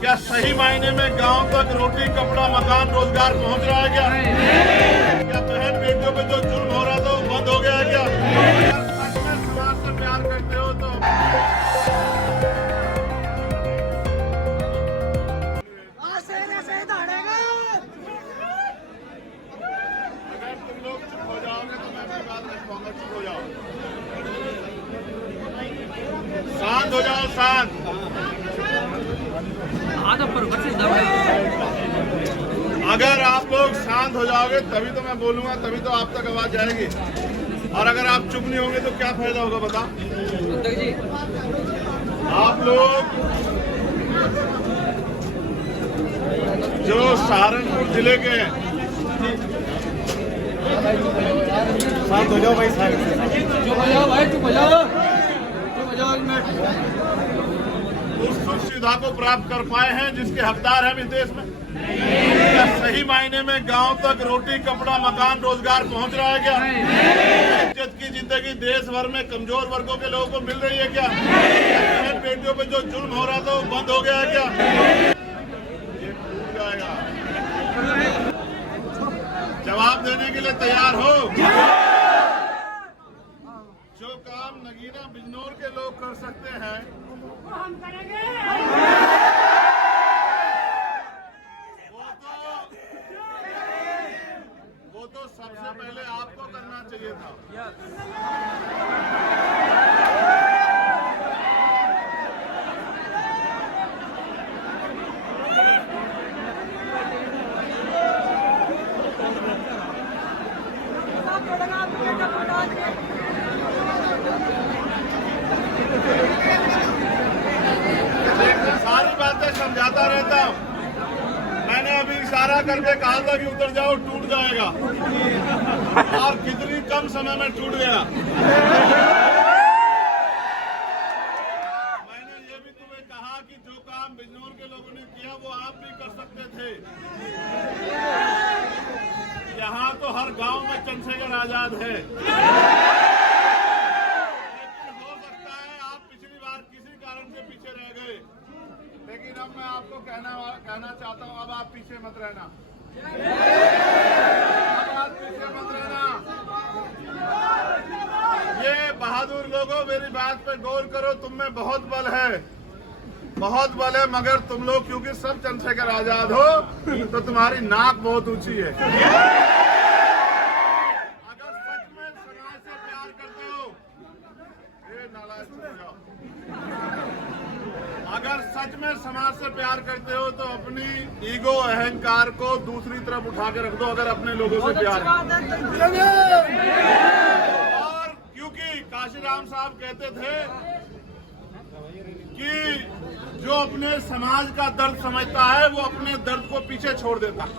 क्या सही मायने में गांव तक रोटी कपड़ा मकान रोजगार पहुंच रहा है क्या? क्या बहन बेटियों पे जो जुल्म हो रहा था वो बंद हो गया है क्या? अगर सच में समाज से प्यार करते हो तो अगर तुम लोग चुप हो जाओगे तो मैं अपनी बात रख पाऊंगा। चुप हो जाओ, शांत हो जाओ, शांत। अगर आप लोग शांत हो जाओगे तभी तो मैं बोलूंगा, तभी तो आप तक आवाज जाएगी। और अगर आप चुप नहीं होंगे तो क्या फायदा होगा बता? आप लोग जो सहारनपुर जिले के हैं, शांत हो जाओ भाई, चुप हो जाओ भाई, चुप हो जाओ, चुप हो जाओ एक मिनट। उस सुख सुविधा को प्राप्त कर पाए हैं जिसके हकदार हैं इस देश में? क्या सही मायने में गांव तक रोटी कपड़ा मकान रोजगार पहुंच रहा है क्या? इज्जत की जिंदगी देश भर में कमजोर वर्गों के लोगों को मिल रही है क्या? बहन बेटियों पे जो जुल्म हो रहा था वो बंद हो गया है क्या? ये टूट जाएगा। जवाब देने के लिए तैयार हो? जो काम नगीना बिजनौर के लोग कर सकते हैं वो हम करेंगे। वो तो सबसे पहले आपको करना चाहिए था। सारी बातें समझाता रहता हूँ। मैंने अभी इशारा करके कहा था कि उतर जाओ, टूट जाएगा, और कितनी कम समय में टूट गया। मैंने ये भी तुम्हें कहा कि जो काम बिजनौर के लोगों ने किया वो आप भी कर सकते थे। यहाँ तो हर गांव में चंद्रशेखर आजाद है, लेकिन हो सकता है आप पिछली बार किसी कारण से पीछे रह गए। लेकिन अब मैं आपको कहना चाहता हूँ, अब आप पीछे मत रहना, अब आप पीछे मत रहना। ये बहादुर लोगों, मेरी बात पे गौर करो, तुम में बहुत बल है, बहुत बल है, मगर तुम लोग क्योंकि सब चंद्रशेखर आजाद हो तो तुम्हारी नाक बहुत ऊंची है। अगर सच में समाज से प्यार करते हो, नालायक हो जाओ। अगर सच में समाज से प्यार करते हो तो अपनी ईगो अहंकार को दूसरी तरफ उठा के रख दो। अगर अपने लोगों से प्यार है, और क्योंकि काशीराम साहब कहते थे कि जो अपने समाज का दर्द समझता है वो अपने दर्द को पीछे छोड़ देता है।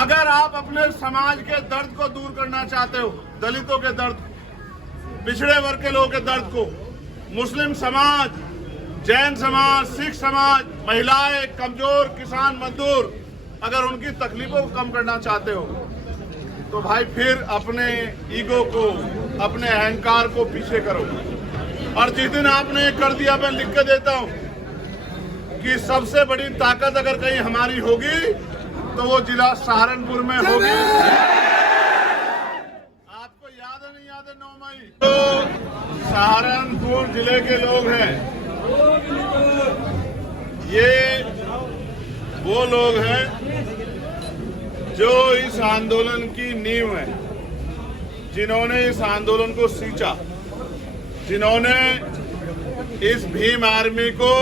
अगर आप अपने समाज के दर्द को दूर करना चाहते हो, दलितों के दर्द, पिछड़े वर्ग के लोगों के दर्द को, मुस्लिम समाज, जैन समाज, सिख समाज, महिलाएं, कमजोर, किसान, मजदूर, अगर उनकी तकलीफों को कम करना चाहते हो तो भाई फिर अपने ईगो को, अपने अहंकार को पीछे करो। और जिस दिन आपने कर दिया, मैं लिख के देता हूं कि सबसे बड़ी ताकत अगर कहीं हमारी होगी तो वो जिला सहारनपुर में होगी। आपको याद है नहीं याद है 9 मई तो सहारनपुर जिले के लोग हैं, ये वो लोग हैं जो इस आंदोलन की नींव है, जिन्होंने इस आंदोलन को सींचा, जिन्होंने इस भीम आर्मी को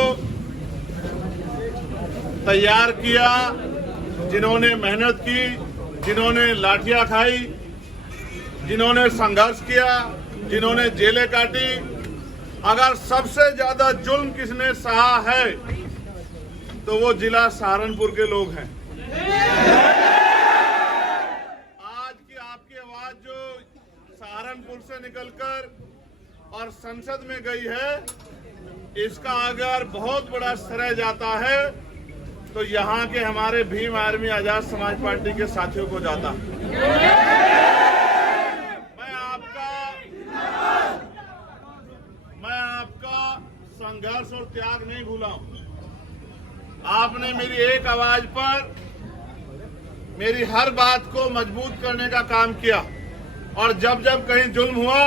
तैयार किया, जिन्होंने मेहनत की, जिन्होंने लाठियां खाई, जिन्होंने संघर्ष किया, जिन्होंने जेलें काटी। अगर सबसे ज्यादा जुल्म किसने सहा है तो वो जिला सहारनपुर के लोग हैं। आज की आपकी आवाज जो सहारनपुर से निकलकर और संसद में गई है, इसका अगर बहुत बड़ा श्रेय जाता है तो यहाँ के हमारे भीम आर्मी आजाद समाज पार्टी के साथियों को जाता। मैं आपका संघर्ष और त्याग नहीं भूला हूं। आपने मेरी एक आवाज पर मेरी हर बात को मजबूत करने का काम किया। और जब जब कहीं जुल्म हुआ,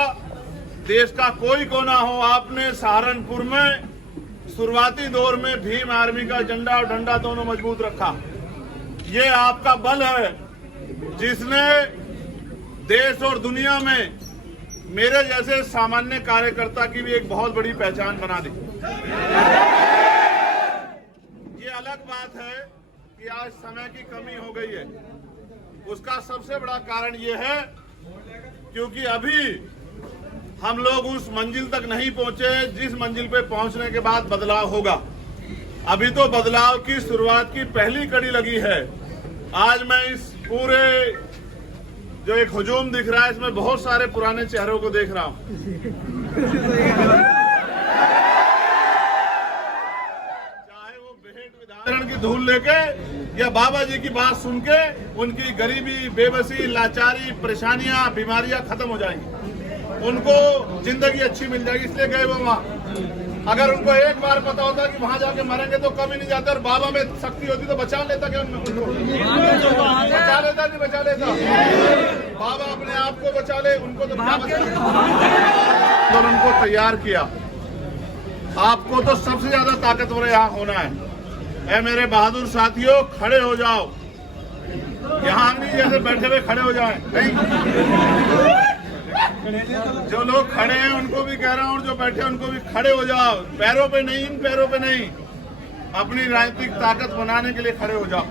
देश का कोई कोना हो, आपने सहारनपुर में शुरुआती दौर में भीम आर्मी का झंडा और डंडा दोनों मजबूत रखा। ये आपका बल है जिसने देश और दुनिया में मेरे जैसे सामान्य कार्यकर्ता की भी एक बहुत बड़ी पहचान बना दी। ये अलग बात है कि आज समय की कमी हो गई है। उसका सबसे बड़ा कारण ये है क्योंकि अभी हम लोग उस मंजिल तक नहीं पहुंचे जिस मंजिल पे पहुंचने के बाद बदलाव होगा। अभी तो बदलाव की शुरुआत की पहली कड़ी लगी है। आज मैं इस पूरे जो एक हुजूम दिख रहा है, इसमें बहुत सारे पुराने चेहरों को देख रहा हूं। चाहे वो बेहद विधान की धूल लेके या बाबा जी की बात सुन के उनकी गरीबी, बेबसी, लाचारी, परेशानियां, बीमारियां खत्म हो जाएंगी, उनको जिंदगी अच्छी मिल जाएगी, इसलिए गए वो वहां। अगर उनको एक बार पता होता कि वहां जाके मरेंगे तो कभी नहीं जाते, और बाबा में शक्ति होती तो बचा लेता क्या उनको? बचा लेता नहीं बचा लेता? बाबा अपने आप को बचा ले, उनको तो उनको तैयार किया। आपको तो सबसे ज्यादा ताकतवर यहाँ होना है। ऐ मेरे बहादुर साथियों, खड़े हो जाओ। यहाँ नहीं जैसे बैठे हुए खड़े हो जाए, नहीं। जो लोग खड़े हैं उनको भी कह रहा हूँ, और जो बैठे हैं उनको भी खड़े हो जाओ। पैरों पे नहीं, इन पैरों पे नहीं, अपनी राजनीतिक ताकत बनाने के लिए खड़े हो जाओ।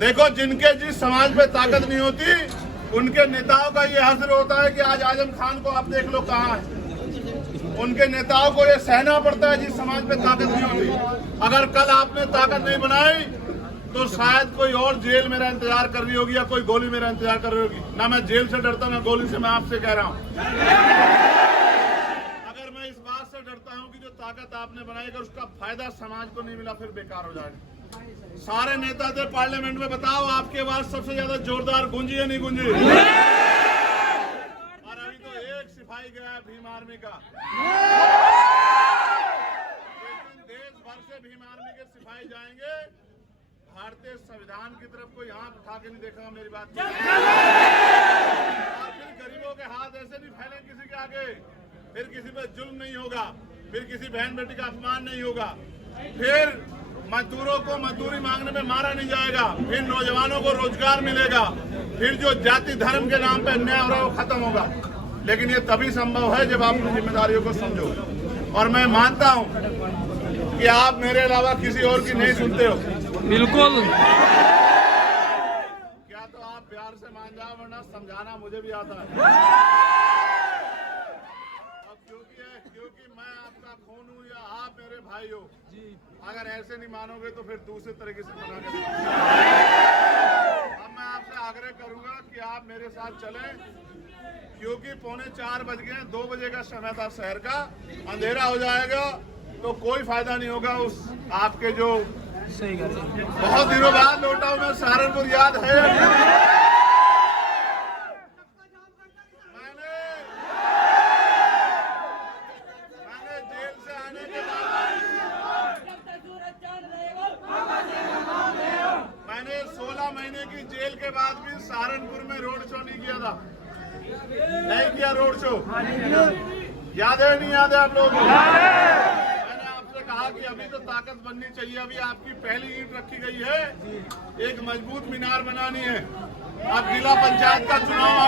देखो, जिनके जिस समाज पे ताकत नहीं होती उनके नेताओं का ये हश्र होता है कि आज आजम खान को आप देख लो कहाँ है। उनके नेताओं को ये सहना पड़ता है जिस समाज पे ताकत नहीं होती। अगर कल आपने ताकत नहीं बनाई तो शायद कोई और जेल मेरा इंतजार कर रही होगी या कोई गोली मेरा इंतजार कर रही होगी। ना मैं जेल से डरता ना गोली से, मैं आपसे कह रहा हूँ। अगर मैं इस बात से डरता हूँ कि जो ताकत आपने बनाई, अगर उसका फायदा समाज को नहीं मिला फिर बेकार हो जाएगा। सारे नेता थे पार्लियामेंट में, बताओ आपकी आवाज सबसे ज्यादा जोरदार गूंजी या नहीं गूंजी? और अभी तो एक सिपाही गया है भीम आर्मी का, लेकिन देश भर से भीम आर्मी के सिपाही जाएंगे। भारतीय संविधान की तरफ कोई हाथ उठा के नहीं देखा, मेरी बात। और फिर गरीबों के हाथ ऐसे नहीं फैले किसी के आगे, फिर किसी पे जुल्म नहीं होगा, फिर किसी बहन बेटी का अपमान नहीं होगा, फिर मजदूरों को मजदूरी मांगने में मारा नहीं जाएगा, फिर नौजवानों को रोजगार मिलेगा, फिर जो जाति धर्म के नाम पे अन्याय हो रहा है वो खत्म होगा। लेकिन ये तभी संभव है जब आप अपनी जिम्मेदारियों को समझो। और मैं मानता हूँ कि आप मेरे अलावा किसी और की नहीं सुनते हो। बिल्कुल। क्या तो आप प्यार से मान जाओ, वरना समझाना मुझे भी आता है। अब क्योंकि मैं आपका खून हूँ या आप मेरे भाई हो, अगर ऐसे नहीं मानोगे तो फिर दूसरे तरीके से मना करेंगे। अब मैं आपसे आग्रह करूंगा कि आप मेरे साथ चलें, क्योंकि 3:45 बज गए, 2 बजे का समय था शहर का, अंधेरा हो जाएगा तो कोई फायदा नहीं होगा उस आपके जो सही बहुत दिनों बाद लौटा हूं मैं सहारनपुर, याद है? मैंने जेल से आने के बाद मैंने 16 महीने की जेल के बाद भी सहारनपुर में रोड शो नहीं किया था। नहीं किया रोड शो, याद है नहीं याद है आप लोगों को? कहा कि अभी तो ताकत बननी चाहिए, अभी आपकी पहली ईंट रखी गई है, एक मजबूत मीनार बनानी है। अब जिला पंचायत का चुनाव